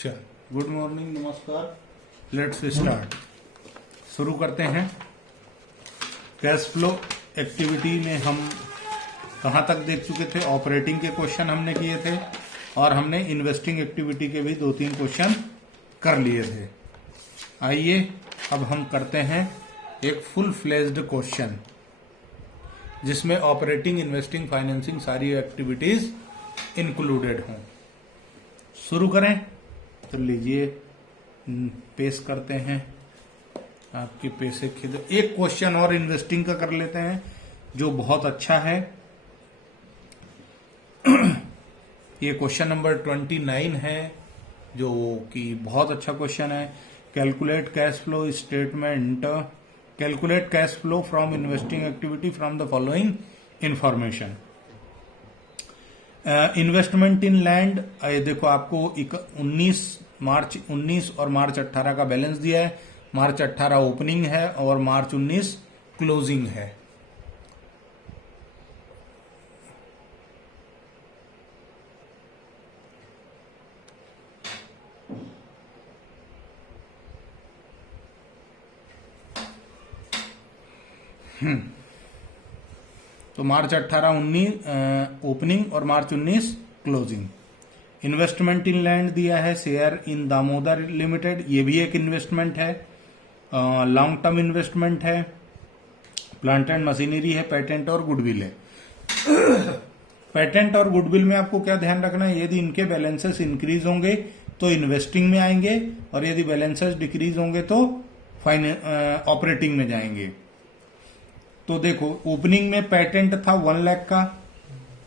चल, good morning, नमस्कार। Let's start. शुरू करते हैं। कैश फ्लो एक्टिविटी में हम कहाँ तक देख चुके थे? ऑपरेटिंग के क्वेश्चन हमने किए थे और हमने इन्वेस्टिंग एक्टिविटी के भी 2-3 क्वेश्चन कर लिए थे। आइए अब हम करते हैं एक फुल फ्लेज्ड क्वेश्चन जिसमें ऑपरेटिंग, इन्वेस्टिंग, फाइनेंसिंग सारी एक्टिविटीज इंक्लूडेड हों। शुरू करें तो लीजिए, पेश करते हैं आपके पैसे खिद। एक क्वेश्चन और इन्वेस्टिंग का कर लेते हैं जो बहुत अच्छा है। ये क्वेश्चन नंबर 29 है जो कि बहुत अच्छा क्वेश्चन है। Calculate cash flow statement, calculate cash flow from investing activity from the following information. Investment in land, देखो आपको 19 और मार्च 18 का बैलेंस दिया है। मार्च 18 ओपनिंग है और मार्च 19 क्लोजिंग है। तो मार्च 18-19 ओपनिंग और मार्च 19 क्लोजिंग। इन्वेस्टमेंट इन लैंड दिया है, शेयर इन दामोदर लिमिटेड, ये भी एक इन्वेस्टमेंट है। लॉन्ग टर्म इन्वेस्टमेंट है। प्लांट एंड मशीनरी है। पेटेंट और गुडविल है। पेटेंट और गुडविल में आपको क्या ध्यान रखना है? यदि इनके बैलेंसेस इंक्रीज होंगे तो इन्वेस्टिंग में आएंगे और यदि बैलेंसेस डिक्रीज होंगे तो ऑपरेटिंग में जाएंगे। तो देखो, ओपनिंग में पेटेंट था 1 लाख का,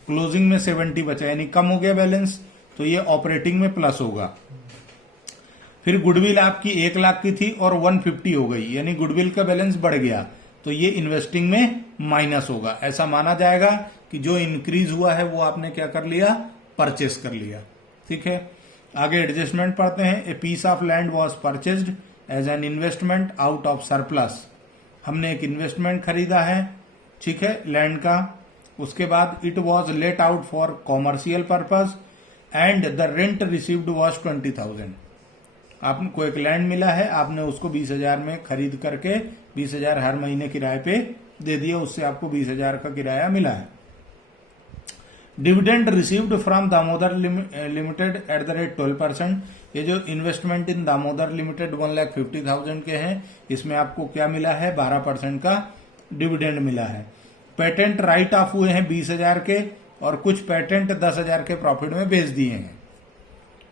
क्लोजिंग में 70 बचा, यानी कम हो गया बैलेंस, तो ये ऑपरेटिंग में प्लस होगा। फिर गुडविल आपकी 1 लाख की थी और 150 हो गई, यानी गुडविल का बैलेंस बढ़ गया, तो ये इन्वेस्टिंग में माइनस होगा। ऐसा माना जाएगा कि जो इंक्रीज हुआ है वो आपने क्या कर लिया? परचेस कर लिया। ठीक है, आगे एडजस्टमेंट पढ़ते हैं। A piece of land was purchased as an investment out of surplus. हमने एक इन्वेस्टमेंट खरीदा है, ठीक है, लैंड का। उसके बाद it was let out for commercial purpose and the rent received was 20,000। आपको एक लैंड मिला है, आपने उसको 20,000 में खरीद करके 20,000 हर महीने किराए पे दे दिया, उससे आपको 20,000 का किराया मिला है। Dividend received from Damodar limited at the rate 12%। ये जो इन्वेस्टमेंट इन दामोदर लिमिटेड 1,50,000 के हैं, इसमें आपको क्या मिला है? 12% का डिविडेंड मिला है। पेटेंट राइट ऑफ हुए हैं 20,000 के और कुछ पेटेंट 10,000 के प्रॉफिट में बेच दिए हैं।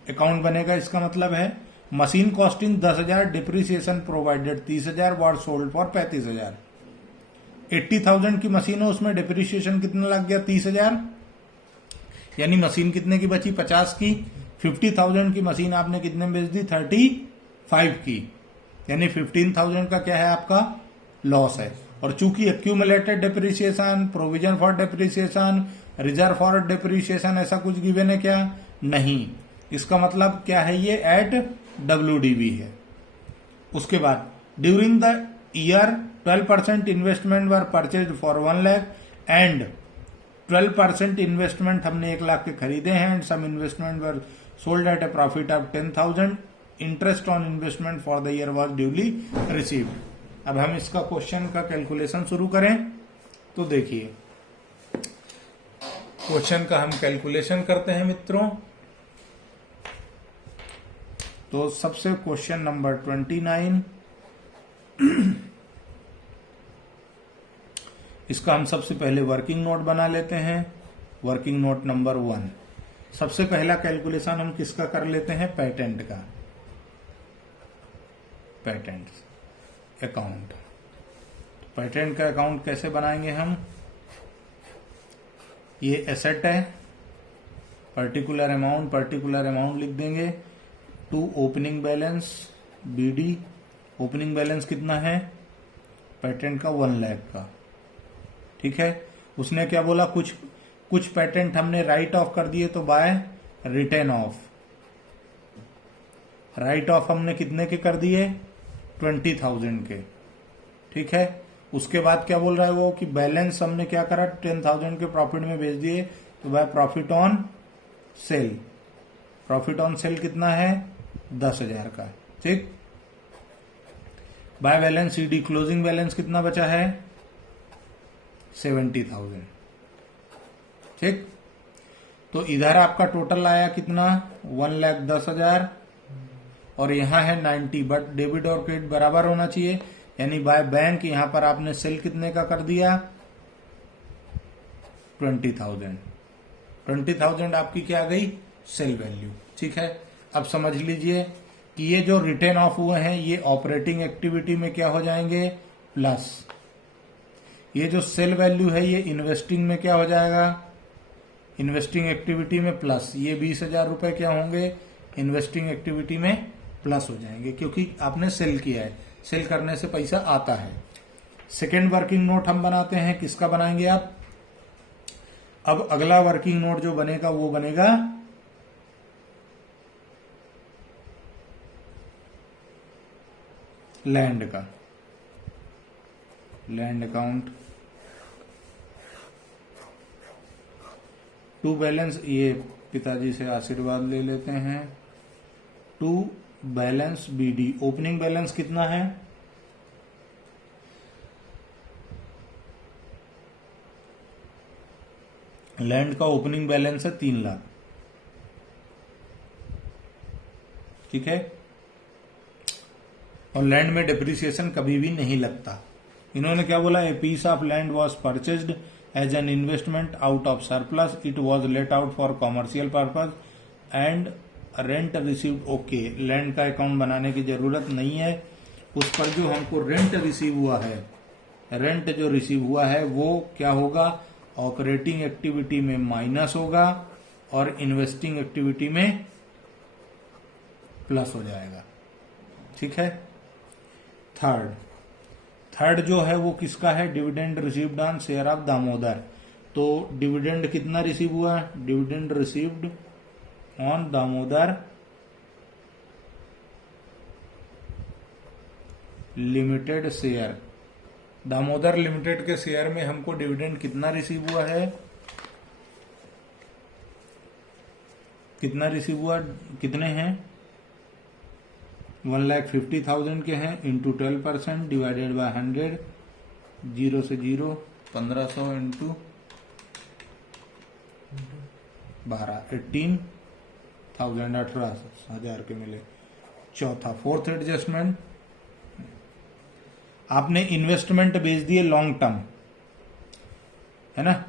अकाउंट बनेगा, इसका मतलब है machine costing 10,000, depreciation provided 30,000, what sold for 35,000। 80,000 की मशीन है, उसमें डिप्रिसिएशन कितना लग गया? 30,000, यानी मशीन कितने की बची? 50 की। 50,000 की मशीन आपने कितने में बेच दी? 35 की, यानी 15,000 का क्या है? आपका लॉस है। और चूंकि accumulated depreciation, provision for depreciation, reserve for depreciation, ऐसा कुछ गिवन है क्या? नहीं। इसका मतलब क्या है? ये एट WDV है। उसके बाद during the year 12% investment were purchase for 1 lakh and 12% investment हमने 1 लाख के खरीदे हैं and some investment were sold at a profit of 10,000। Interest on investment for the year was duly received. अब हम इसका क्वेश्चन का कैलकुलेशन शुरू करें तो देखिए, क्वेश्चन का हम कैलकुलेशन करते हैं मित्रों। तो सबसे क्वेश्चन नंबर 29, इसका हम सबसे पहले वर्किंग नोट बना लेते हैं। वर्किंग नोट नंबर 1, सबसे पहला कैलकुलेशन हम किसका कर लेते हैं? पेटेंट का। Patent account. पेटेंट का अकाउंट कैसे बनाएंगे हम? ये एसेट है, पर्टिकुलर अमाउंट लिख देंगे। To opening balance BD। Opening balance कितना है? पेटेंट का 1 लाख का, ठीक है। उसने क्या बोला? कुछ पेटेंट हमने राइट ऑफ कर दिए, तो by return off. Write off हमने कितने के कर दिए? 20,000 के, ठीक है। उसके बाद क्या बोल रहा है वो कि बैलेंस हमने क्या करा? 10,000 के प्रॉफिट में बेच दिए, तो by profit on cell. Profit on cell कितना है? 10,000 का। ठीक, by balance CD closing balance कितना बचा है? 70,000। ठीक, तो इधर आपका टोटल आया कितना? 1,10,000 और यहां है 90, बट डेबिट और क्रेडिट बराबर होना चाहिए, यानी बाय बैंक यहां पर आपने सेल कितने का कर दिया? 20,000। 20,000 आपकी क्या आ गई? Sale value. ठीक है, अब समझ लीजिए कि ये जो रिटेन ऑफ हुए हैं ये ऑपरेटिंग एक्टिविटी में क्या हो जाएंगे? प्लस। ये जो सेल वैल्यू है ये इन्वेस्टिंग में क्या हो जाएगा? इन्वेस्टिंग एक्टिविटी में प्लस। ये 20,000 रुपए क्या होंगे? इन्वेस्टिंग एक्टिविटी में प्लस हो जाएंगे, क्योंकि आपने सेल किया है, सेल करने से पैसा आता है। सेकेंड वर्किंग नोट हम बनाते हैं, किसका बनाएंगे आप? अब अगला वर्किंग नोट जो बनेगा वो बनेगा लैंड का। लैंड अकाउंट टू बैलेंस, ये पिताजी से आशीर्वाद ले लेते हैं। To balance BD, opening balance कितना है? लैंड का ओपनिंग बैलेंस है 3 लाख। ठीक है, और लैंड में डिप्रिसिएशन कभी भी नहीं लगता। इन्होंने क्या बोला? A piece of land was purchased as an investment out of surplus, it was let out for commercial purpose and rent received. Okay, land का अकाउंट बनाने की जरूरत नहीं है, उस पर जो हमको रेंट रिसीव हुआ है, रेंट जो रिसीव हुआ है वो क्या होगा? ऑपरेटिंग एक्टिविटी में माइनस होगा और इन्वेस्टिंग एक्टिविटी में प्लस हो जाएगा। ठीक है, थर्ड जो है वो किसका है? Dividend received on share of Damodar. तो डिविडेंड कितना रिसीव हुआ? Dividend received on Damodar limited share. Damodar limited के शेयर में हमको डिविडेंड कितना रिसीव हुआ है? कितना रिसीव हुआ? कितने हैं? 1,50,000 के हैं, इंटू 12% डिवाइडेड बाय 100, 0 से 0, 1,500 इंटू 12, 18,000, 18,000 के मिले। चौथा, फोर्थ एडजस्टमेंट, आपने इन्वेस्टमेंट बेच दिए लॉन्ग टर्म, है ना?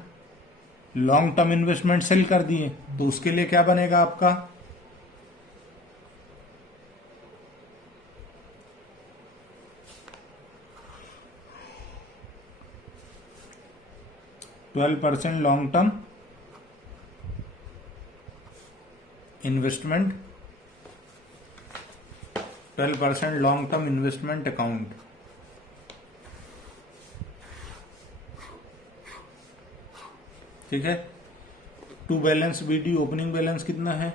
लॉन्ग टर्म इन्वेस्टमेंट सेल कर दिए, तो उसके लिए क्या बनेगा आपका? %12 long term investment, 12% long term investment account. ठीक है, to balance BD, opening balance कितना है?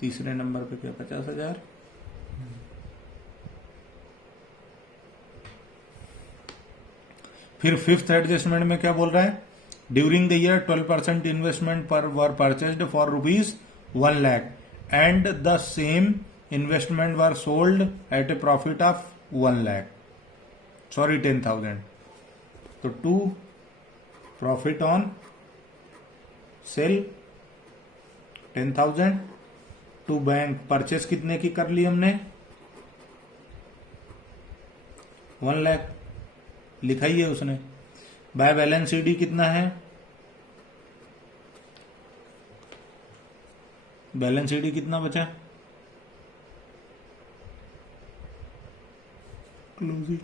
तीसरे नंबर पे क्या? 50,000। फिर फिफ्थ एडजस्टमेंट में क्या बोल रहा है? ड्यूरिंग द ईयर 12% इन्वेस्टमेंट पर were purchased for ₹1 lakh and the same investment were sold at a profit of 1 lakh, sorry 10,000। तो to profit on sale 10,000, to bank purchase कितने की कर ली हमने? 1 लाख लिखा ही है उसने। बाय बैलेंस सीडी कितना है? बैलेंस सीडी कितना बचा? क्लोजिंग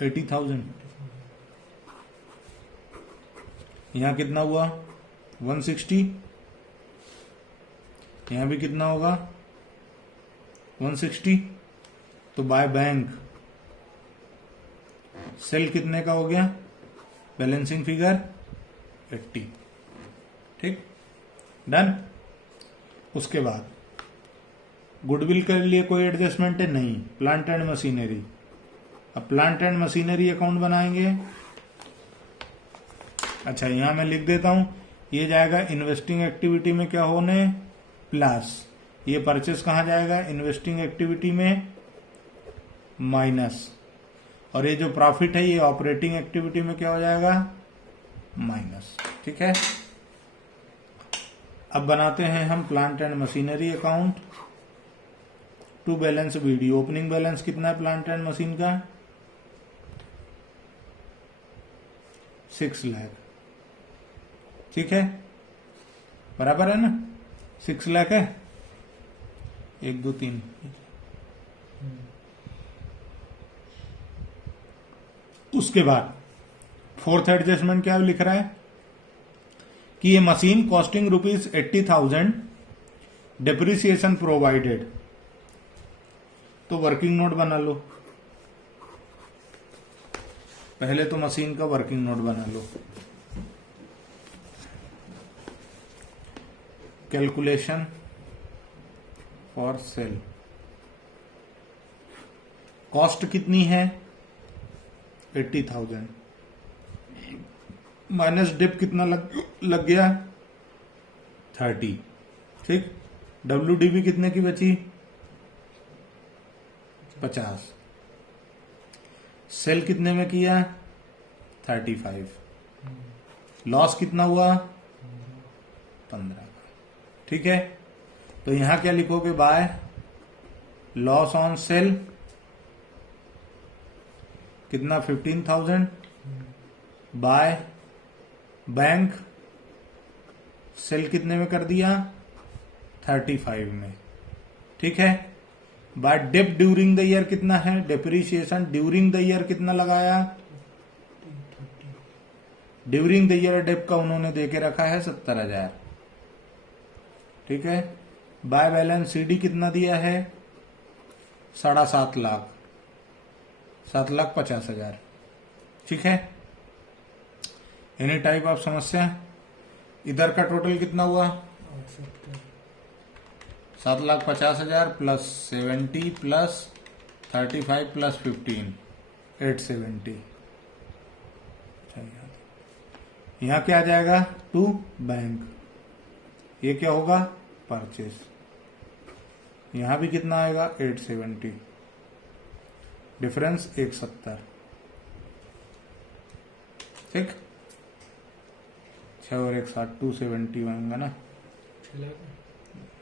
80,000। यहां कितना हुआ? 160। यहां भी कितना होगा? 160। तो बाय बैंक सेल कितने का हो गया? Balancing figure 80। ठीक, डन। उसके बाद गुडविल के लिए कोई एडजस्टमेंट है? नहीं। प्लांट एंड मशीनरी, अब प्लांट एंड मशीनरी अकाउंट बनाएंगे। अच्छा, यहां मैं लिख देता हूं, ये जाएगा इन्वेस्टिंग एक्टिविटी में क्या होने, प्लस, ये परचेस कहां जाएगा, इन्वेस्टिंग एक्टिविटी में माइनस, और ये जो प्रॉफिट है ये ऑपरेटिंग एक्टिविटी में क्या हो जाएगा, माइनस। ठीक है, अब बनाते हैं हम plant and machinery account to balance BD. Opening balance कितना है प्लांट एंड मशीन का, 6 लाख। ठीक है, बराबर है ना, 6 लाख है, 1 2 3। उसके बाद फोर्थ एडजस्टमेंट क्या लिख रहा है कि ये मशीन कॉस्टिंग ₹80,000 डेप्रिसिएशन प्रोवाइडेड। तो वर्किंग नोट बना लो, पहले तो मशीन का वर्किंग नोट बना लो। कैलकुलेशन फॉर सेल, कॉस्ट कितनी है 80,000 माइनस डिप कितना लग गया 30। ठीक, WDB कितने की बची 50। सेल कितने में किया 35। लॉस कितना हुआ 15। ठीक है, तो यहां क्या लिखोगे, बाय लॉस ऑन सेल कितना 15,000, बाय बैंक सेल कितने में कर दिया 35 में। ठीक है, by dep during the year कितना है, डेप्रिसिएशन ड्यूरिंग द ईयर कितना लगाया, ड्यूरिंग द ईयर डेप का उन्होंने देके रखा है 70,000। ठीक है, बाय बैलेंस सीडी कितना दिया है 7.5 लाख, 7,50,000। ठीक है, एनी टाइप ऑफ समस्या। इधर का टोटल कितना हुआ 7,50,000 प्लस 70 प्लस 35 प्लस 15 870। यहां क्या आ जाएगा टू बैंक, ये क्या होगा परचेस, यहां भी कितना आएगा 870, डिफरेंस 170। ठीक, 6 और 1 7 270 होगा ना,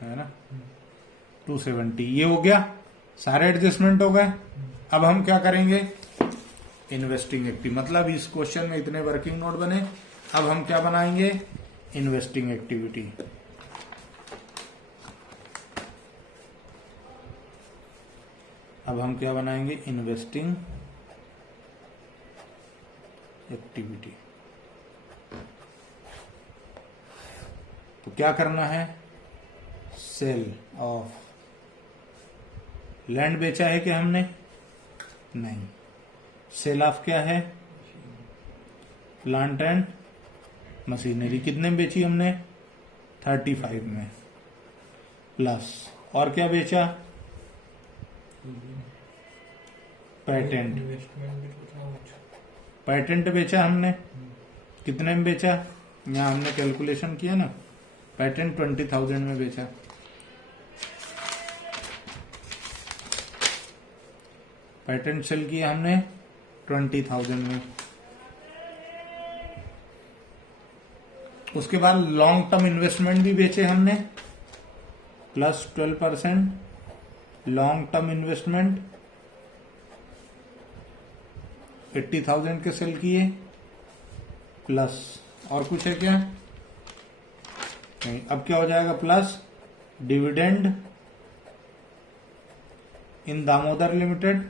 है ना 270। ये हो गया, सारे एडजस्टमेंट हो गए। अब हम क्या करेंगे, इन्वेस्टिंग एक्टिविटी, मतलब इस क्वेश्चन में इतने वर्किंग नोट बने। अब हम क्या बनाएंगे, इन्वेस्टिंग एक्टिविटी। अब हम क्या बनाएंगे, इन्वेस्टिंग एक्टिविटी। तो क्या करना है, सेल ऑफ, लैंड बेचा है कि हमने नहीं, सेल ऑफ क्या है प्लांट एंड मशीनरी, कितने में बेची हमने 35 में, प्लस और क्या बेचा पेटेंट, पेटेंट बेचा हमने, कितने में बेचा, यहां हमने कैलकुलेशन किया ना, पेटेंट 20,000 में बेचा। पेटेंट सेल किया हमने 20,000 में। उसके बाद लॉन्ग टर्म इन्वेस्टमेंट भी बेचे हमने, प्लस 12% लॉन्ग टर्म इन्वेस्टमेंट 80,000 के सेल किए, प्लस और कुछ है क्या नहीं। अब क्या हो जाएगा, plus dividend in Damodar limited,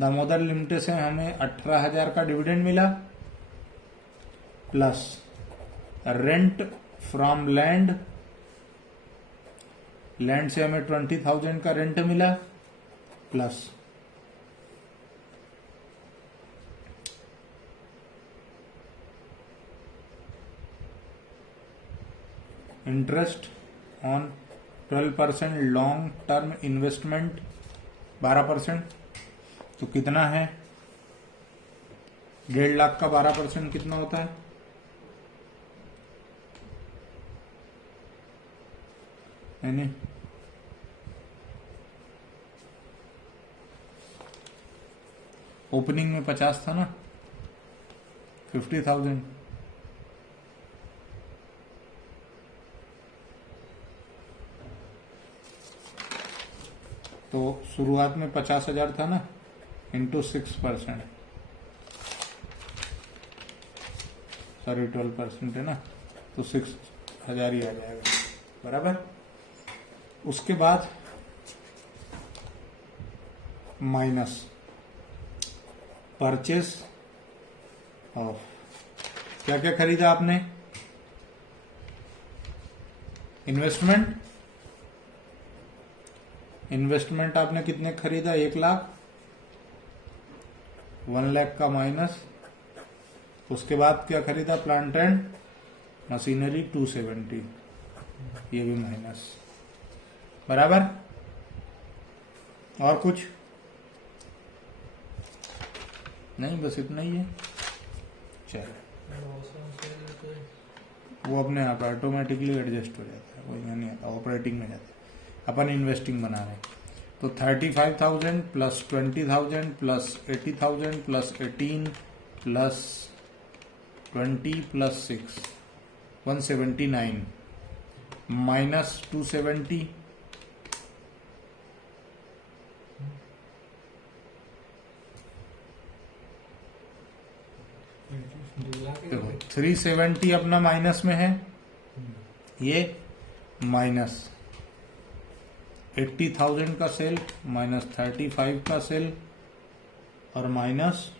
Damodar limited से हमें 18,000 का डिविडेंड मिला, plus rent from land, land से हमें 20,000 का रेंट मिला, plus interest on 12% long term investment 12%, तो कितना है 1.5 लाख का 12% कितना होता है नहीं? ओपनिंग में 50 था ना, 50,000। तो शुरुआत में 50,000 था ना, इंटू 6%, सॉरी 12% है ना, तो 6,000 ही आ जाएगा, बराबर। उसके बाद माइनस परचेस ऑफ, क्या क्या खरीदा आपने? इन्वेस्टमेंट आपने कितने खरीदा? 1 लाख, 1 लाख का माइनस। उसके बाद क्या खरीदा? प्लांट एंड मशीनरी 270, ये भी माइनस, बराबर। और कुछ नहीं, बस इतना ही है। चलो वो अपने आप ऑटोमेटिकली एडजस्ट हो जाता है, वो यहाँ नहीं आता, ऑपरेटिंग में जाता है। अपन इन्वेस्टिंग बना रहे हैं, तो 35,000 plus 20,000 plus 80,000 plus 18 plus 20 plus 6, 179 minus 270, देखो 370 अपना माइनस में है, ये माइनस 80,000 का सेल, माइनस 35 का सेल, और माइनस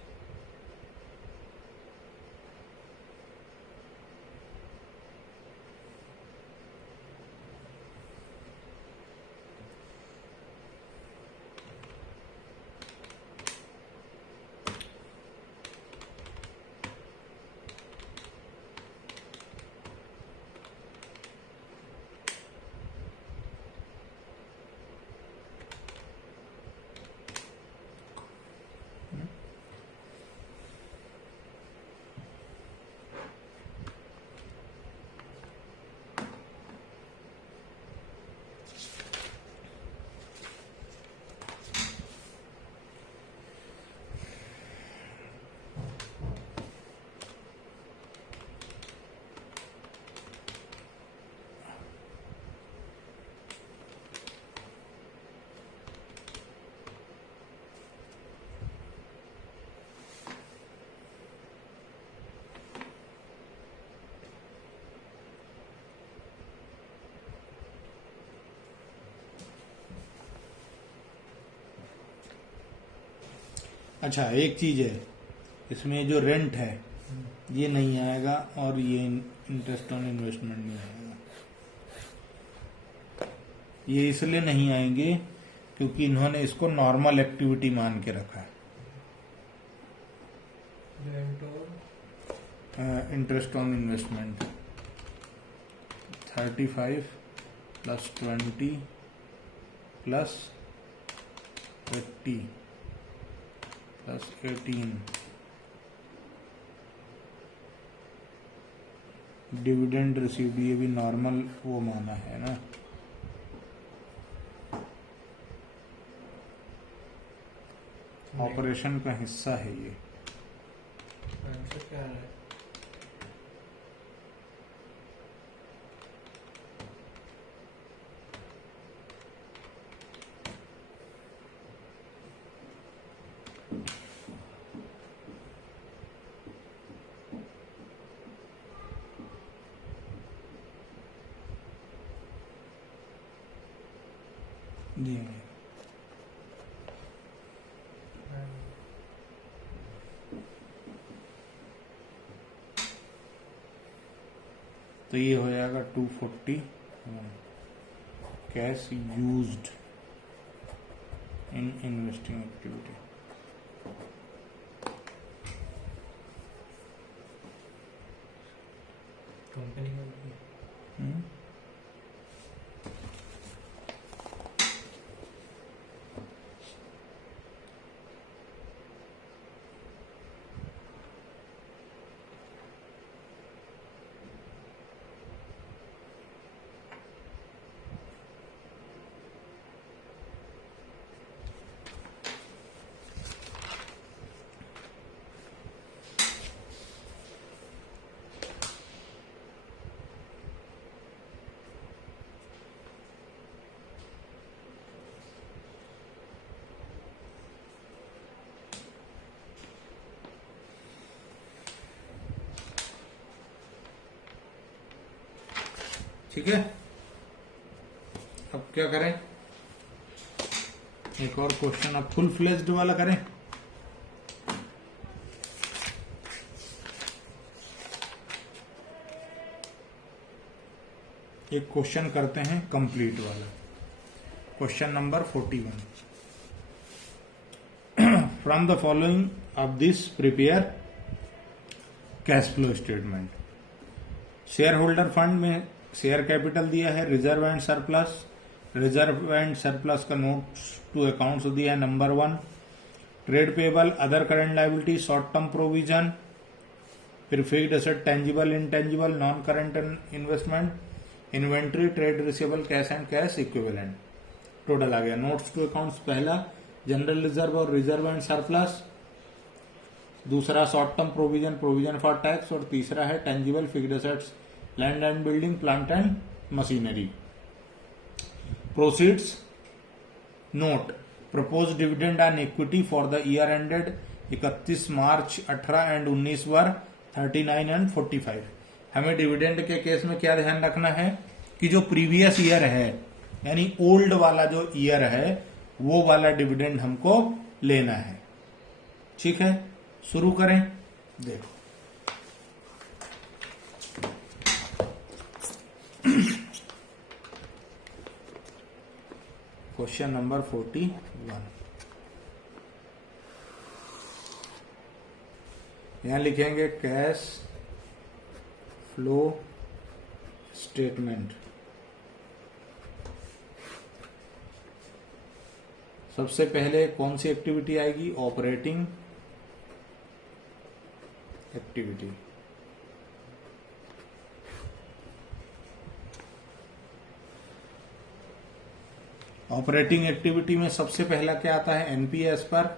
अच्छा एक चीज है, इसमें जो रेंट है ये नहीं आएगा, और ये इंटरेस्ट ऑन इन्वेस्टमेंट नहीं आएगा। ये इसलिए नहीं आएंगे क्योंकि इन्होंने इसको नॉर्मल एक्टिविटी मान के रखा है। Interest on investment 35 plus 20 plus 80 plus 18, dividend received, ये भी नॉर्मल वो माना है ना। ऑपरेशन का हिस्सा है ये। क्या है? जी तो ये हो जाएगा 240 cash used in investing activity. Company ठीक है, अब क्या करें, एक और क्वेश्चन अब फुल फ्लेज्ड वाला करें। एक क्वेश्चन करते हैं कंप्लीट वाला, question number 41। From the following of this prepare cash flow statement. Share holder fund में शेयर कैपिटल दिया है, reserve and surplus, reserve and surplus का नोट्स टू अकाउंट्स दिया है number 1, trade payable, other current liability, short term provision, फिर fixed asset, tangible intangible, non current investment, inventory, trade receivable, cash and cash equivalent, total आ गया। Notes to accounts पहला general reserve और reserve and surplus, दूसरा short term provision, provision for tax, और तीसरा है tangible fixed assets, land and building, plant and machinery. Proceeds note propose dividend on equity for the year ended 31 March 18 and 19 were 39 and 45। हमें dividend के case में क्या ध्यान रखना है कि जो प्रीवियस ईयर है यानी ओल्ड वाला जो ईयर है वो वाला डिविडेंड हमको लेना है। ठीक है, शुरू करें। देखो क्वेश्चन नंबर 41, यहां लिखेंगे कैश फ्लो स्टेटमेंट। सबसे पहले कौन सी एक्टिविटी आएगी? Operating activity. ऑपरेटिंग एक्टिविटी में सबसे पहला क्या आता है? एनपीएस पर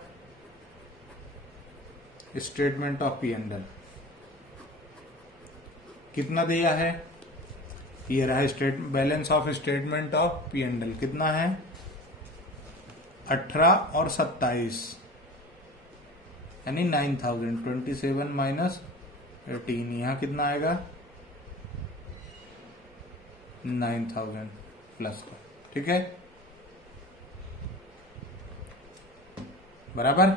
स्टेटमेंट ऑफ पी&एल। कितना दिया है? ये रहा balance of statement of P&L कितना है? 18 और 27 यानी 9000। 27 माइनस 18, यहां कितना आएगा? 9000 प्लस का। ठीक है, बराबर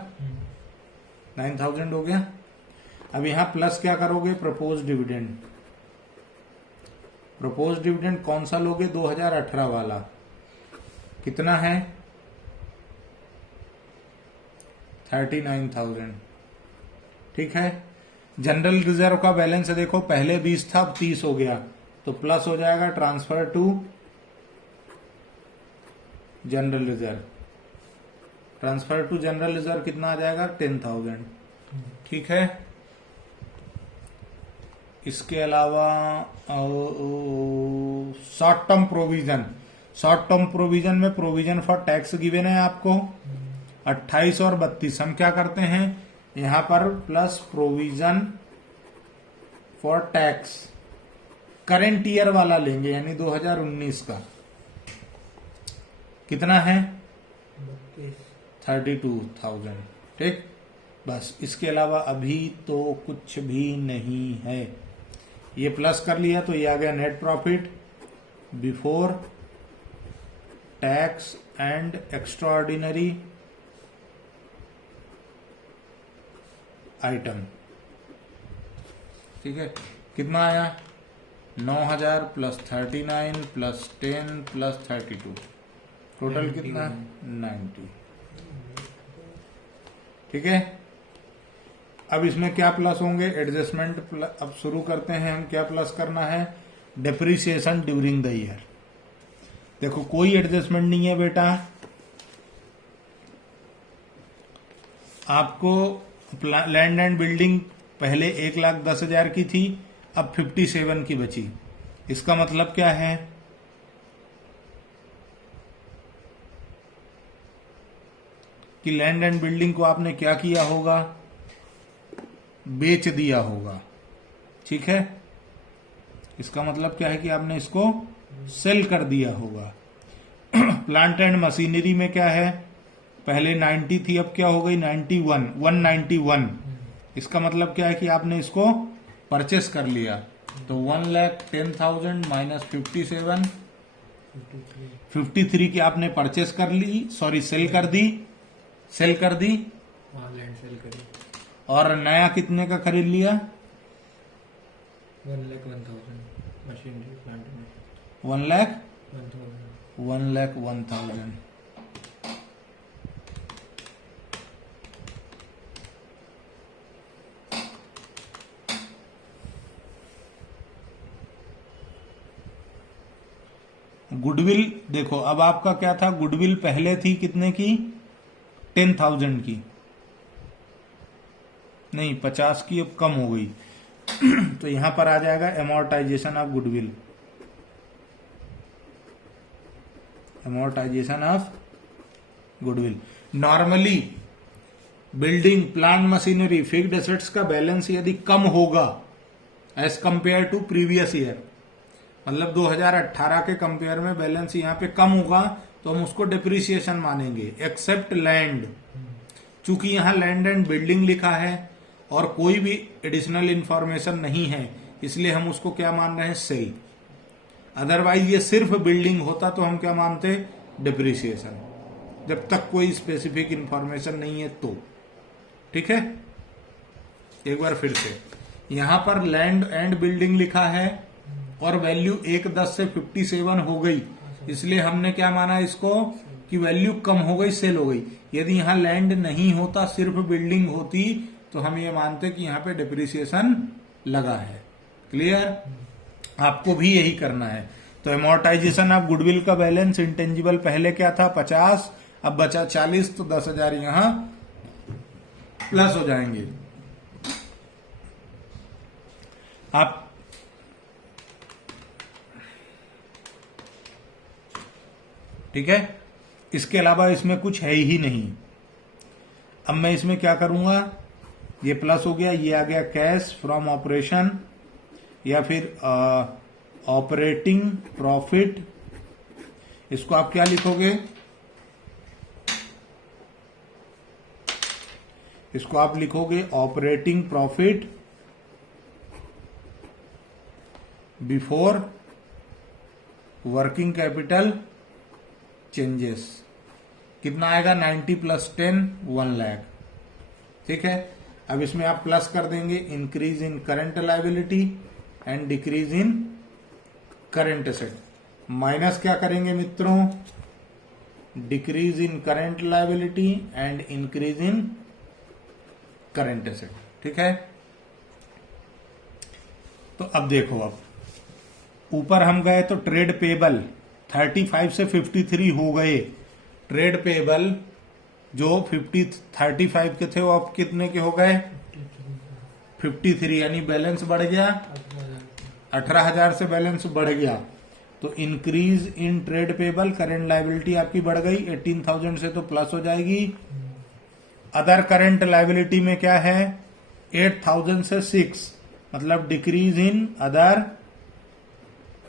9000 हो गया। अब यहां प्लस क्या करोगे? Propose dividend. प्रपोज डिविडेंड कौन सा लोगे? 2018 वाला। कितना है? 39,000। ठीक है, जनरल रिजर्व का बैलेंस देखो, पहले 20 था अब 30 हो गया, तो प्लस हो जाएगा transfer to general reserve. Transfer to general reserve कितना आ जाएगा? 10,000। ठीक है, इसके अलावा short term provision. Short term provision में प्रोविजन फॉर टैक्स गिवन है आपको 28 और 32। हम क्या करते हैं यहां पर? Plus provision for tax current year वाला लेंगे यानी 2019 का। कितना है? 32,000। ठीक, बस इसके अलावा अभी तो कुछ भी नहीं है। ये प्लस कर लिया तो ये आ गया net profit before tax and extraordinary item. ठीक है, कितना आया? 9,000 प्लस 39 प्लस 10 प्लस 32, टोटल कितना? 90। ठीक है, अब इसमें क्या प्लस होंगे? एडजस्टमेंट। अब शुरू करते हैं हम। क्या प्लस करना है? Depreciation during the year. देखो कोई एडजस्टमेंट नहीं है बेटा, आपको लैंड एंड बिल्डिंग पहले 1,10,000 की थी, अब 57 की बची। इसका मतलब क्या है? कि लैंड एंड बिल्डिंग को आपने क्या किया होगा? बेच दिया होगा। ठीक है, इसका मतलब क्या है कि आपने इसको सेल कर दिया होगा। प्लांट एंड मशीनरी में क्या है? पहले 90 थी, अब क्या हो गई? 91। 191। इसका मतलब क्या है कि आपने इसको परचेस कर लिया। तो 1,10,000 माइनस 57, 53 53 की आपने परचेस कर ली, सॉरी सेल कर दी, वहाँ लैंड सेल करी और नया कितने का खरीद लिया? 1,01,000 मशीनरी प्लांट में 1,000 1,01,000। गुडविल देखो, अब आपका क्या था, गुडविल पहले थी कितने की? 10,000 की, नहीं 50 की, अब कम हो गई। तो यहां पर आ जाएगा amortization of goodwill, amortization of goodwill. Normally building, plant, machinery, fixed assets का बैलेंस यदि कम होगा as compare to previous year, मतलब 2018 के कंपेयर में बैलेंस यहां पे कम होगा, तो हम उसको डिप्रिसिएशन मानेंगे, एक्सेप्ट लैंड। चूंकि यहां लैंड एंड बिल्डिंग लिखा है और कोई भी एडिशनल इंफॉर्मेशन नहीं है, इसलिए हम उसको क्या मान रहे हैं? सेल। अदरवाइज ये सिर्फ बिल्डिंग होता तो हम क्या मानते? डिप्रिसिएशन, जब तक कोई स्पेसिफिक इंफॉर्मेशन नहीं है तो। ठीक है, एक बार फिर से, यहां पर लैंड एंड बिल्डिंग लिखा है और वैल्यू 1,10 से 57 हो गई, इसलिए हमने क्या माना इसको कि वैल्यू कम हो गई, सेल हो गई। यदि यहां लैंड नहीं होता, सिर्फ बिल्डिंग होती, तो हम ये मानते कि यहां पे डिप्रिसिएशन लगा है। क्लियर? आपको भी यही करना है। तो एमोर्टाइजेशन ऑफ गुडविल का बैलेंस, इंटेंजिबल पहले क्या था? 50, अब बचा 40, तो 10,000 यहां प्लस हो जाएंगे। आप ठीक है, इसके अलावा इसमें कुछ है ही नहीं। अब मैं इसमें क्या करूंगा, ये प्लस हो गया, ये आ गया कैश फ्रॉम ऑपरेशन या फिर ऑपरेटिंग प्रॉफिट। इसको आप क्या लिखोगे? इसको आप लिखोगे operating profit before working capital changes. कितना आएगा? 90 प्लस 10, 1 लाख। ठीक है, अब इसमें आप प्लस कर देंगे increase in current liability and decrease in current asset, minus क्या करेंगे मित्रों? Decrease in current liability and increase in current asset. ठीक है, तो अब देखो, अब ऊपर हम गए तो ट्रेड पेबल 35 से 53 हो गए। ट्रेड पेबल जो 35 के थे वो अब कितने के हो गए? 53, यानी बैलेंस बढ़ गया 18,000 से बैलेंस बढ़ गया। तो increase in trade payable, current liability आपकी बढ़ गई 18,000 से, तो प्लस हो जाएगी। अदर करंट लायबिलिटी में क्या है? 8,000 से 6, मतलब decrease in other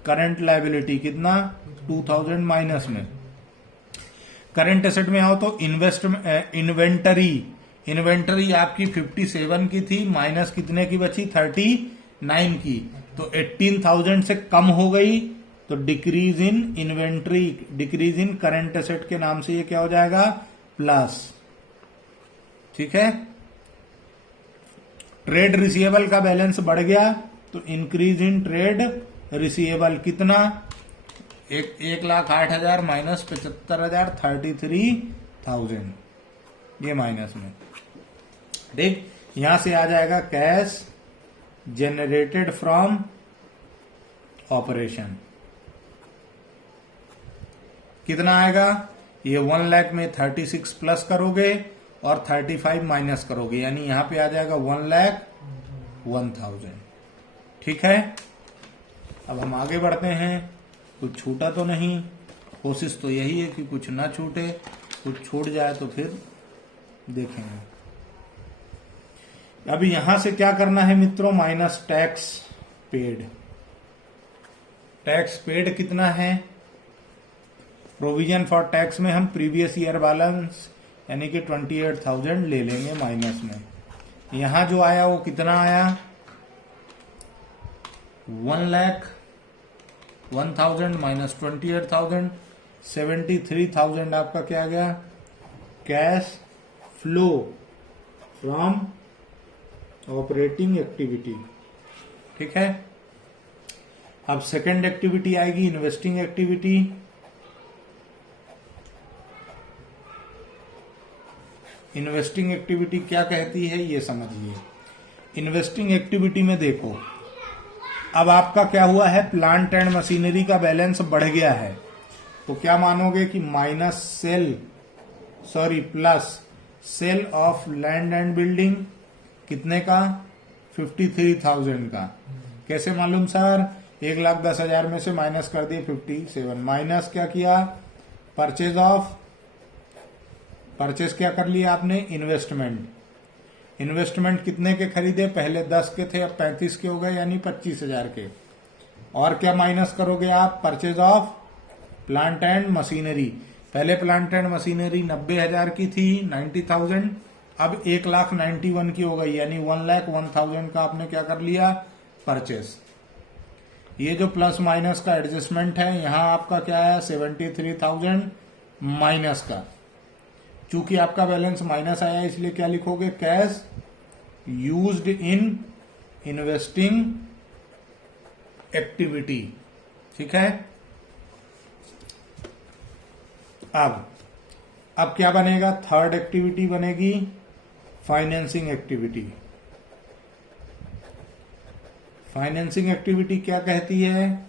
current liability कितना? 2,000 माइनस में। करंट एसेट में आओ तो इन्वेंटरी आपकी 57 की थी, माइनस कितने की बची? 39 की, तो 18,000 से कम हो गई, तो decrease in inventory, decrease in current asset के नाम से ये क्या हो जाएगा? प्लस। ठीक है, ट्रेड रिसीवेबल का बैलेंस बढ़ गया, तो इंक्रीज इन ट्रेड रिसीवेबल कितना? 1,08,000 माइनस 75,000, 33,000, ये माइनस में। ठीक, यहां से आ जाएगा कैश जनरेटेड फ्रॉम ऑपरेशन। कितना आएगा? ये 1 लाख में 36 प्लस करोगे और 35 माइनस करोगे, यानी यहां पे आ जाएगा 1,01,000। ठीक है, अब हम आगे बढ़ते हैं। कुछ छूटा तो नहीं? कोशिश तो यही है कि कुछ ना छूटे, कुछ छूट जाए तो फिर देखेंगे। अभी यहां से क्या करना है मित्रों? Minus tax paid. Tax paid कितना है? प्रोविजन फॉर टैक्स में हम प्रीवियस ईयर बैलेंस यानी कि 28,000 ले लेंगे माइनस में। यहां जो आया वो कितना आया? 1,01,000 माइनस 28,000, 73,000 आपका क्या आ गया? Cash flow from operating activity. ठीक है। अब सेकेंड एक्टिविटी आएगी इन्वेस्टिंग एक्टिविटी। इन्वेस्टिंग एक्टिविटी क्या कहती है ये समझिए। इन्वेस्टिंग एक्टिविटी में देखो, अब आपका क्या हुआ है, प्लांट एंड मशीनरी का बैलेंस बढ़ गया है, तो क्या मानोगे कि plus sale of land and building कितने का? 53,000 का। कैसे मालूम सर? 1,10,000 में से माइनस कर दिए 57, माइनस क्या किया? परचेज क्या कर लिया आपने? इन्वेस्टमेंट कितने के खरीदे? पहले 10 के थे, अब 35 के हो गए, यानी 25,000 के। और क्या माइनस करोगे आप? Purchase of plant and machinery. पहले प्लांट एंड मशीनरी 90,000 की थी, 90,000, अब 1,91,000 की हो गई, यानी 1,01,000 का आपने क्या कर लिया? परचेस। ये जो प्लस माइनस का एडजस्टमेंट है, यहां आपका क्या है? 73,000 माइनस का। चूंकि आपका बैलेंस माइनस आया, इसलिए क्या लिखोगे? Cash used in investing activity. ठीक है। अब क्या बनेगा? थर्ड एक्टिविटी बनेगी फाइनेंसिंग एक्टिविटी। फाइनेंसिंग एक्टिविटी क्या कहती है?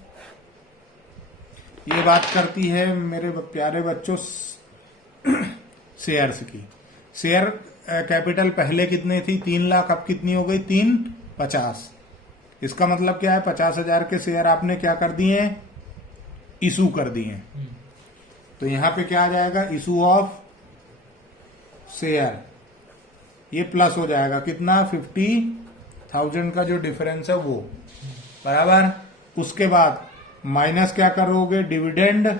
ये बात करती है मेरे प्यारे बच्चों शेयर्स की। शेयर कैपिटल पहले कितने थी? 3 लाख, अब कितनी हो गई? 350। इसका मतलब क्या है? 50,000 के शेयर आपने क्या कर दिए? इशू कर दिए। तो यहां पे क्या आ जाएगा? Issue of share. ये प्लस हो जाएगा कितना? 50,000 का जो डिफरेंस है वो, बराबर। उसके बाद माइनस क्या करोगे? Dividend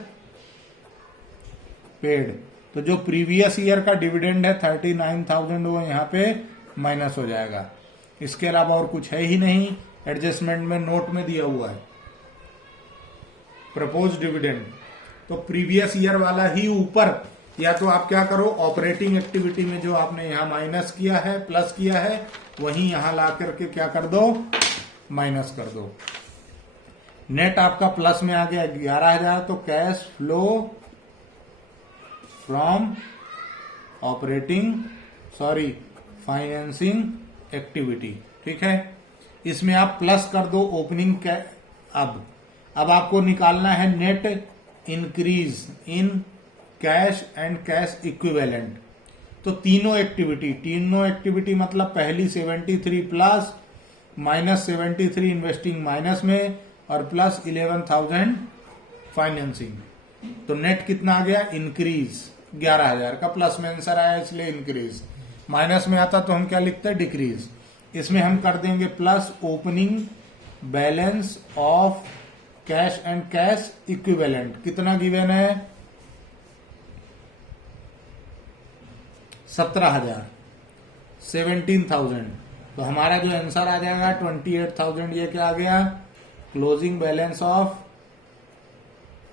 paid. तो जो प्रीवियस ईयर का डिविडेंड है 39,000, वो यहां पे माइनस हो जाएगा। इसके अलावा और कुछ है ही नहीं। एडजस्टमेंट में नोट में दिया हुआ है प्रपोज डिविडेंड, तो प्रीवियस ईयर वाला ही ऊपर, या तो आप क्या करो, ऑपरेटिंग एक्टिविटी में जो आपने यहां माइनस किया है, प्लस किया है, वहीं यहां ला करके क्या कर दो? माइनस कर दो। नेट आपका प्लस में आ गया 11,000, तो cash flow from financing activity. ठीक है। इसमें आप प्लस कर दो ओपनिंग अब आपको निकालना है net increase in cash and cash equivalent. तो तीनों एक्टिविटी मतलब पहली 73 प्लस, माइनस 73 इन्वेस्टिंग माइनस में, और प्लस 11,000 फाइनेंसिंग। तो नेट कितना आ गया? इंक्रीज 11,000 का। प्लस में आंसर आया इसलिए इंक्रीज। माइनस में आता तो हम क्या लिखते? डिक्रीज। इसमें हम कर देंगे plus opening balance of cash and cash equivalent. कितना गिवन है? 17,000, 17,000। तो हमारा जो आंसर आ जाएगा 28,000। ये क्या आ गया? Closing balance of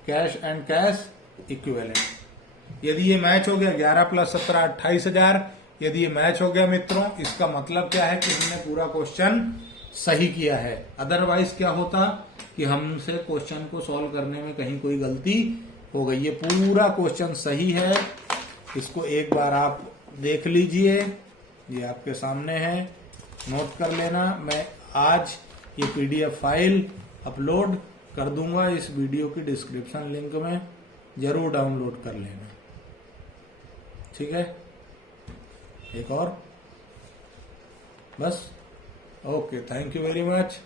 cash and cash equivalent. यदि ये मैच हो गया 11 प्लस 17 28,000, यदि ये मैच हो गया मित्रों, इसका मतलब क्या है कि हमने पूरा क्वेश्चन सही किया है। अदरवाइज क्या होता कि हमसे क्वेश्चन को सॉल्व करने में कहीं कोई गलती हो गई। ये पूरा क्वेश्चन सही है, इसको एक बार आप देख लीजिए, ये आपके सामने है, नोट कर लेना। मैं आज ये पीडीएफ फाइल अपलोड कर दूंगा इस वीडियो की डिस्क्रिप्शन लिंक में, जरूर डाउनलोड कर लेना। ठीक है। एक और बस। Okay, thank you very much.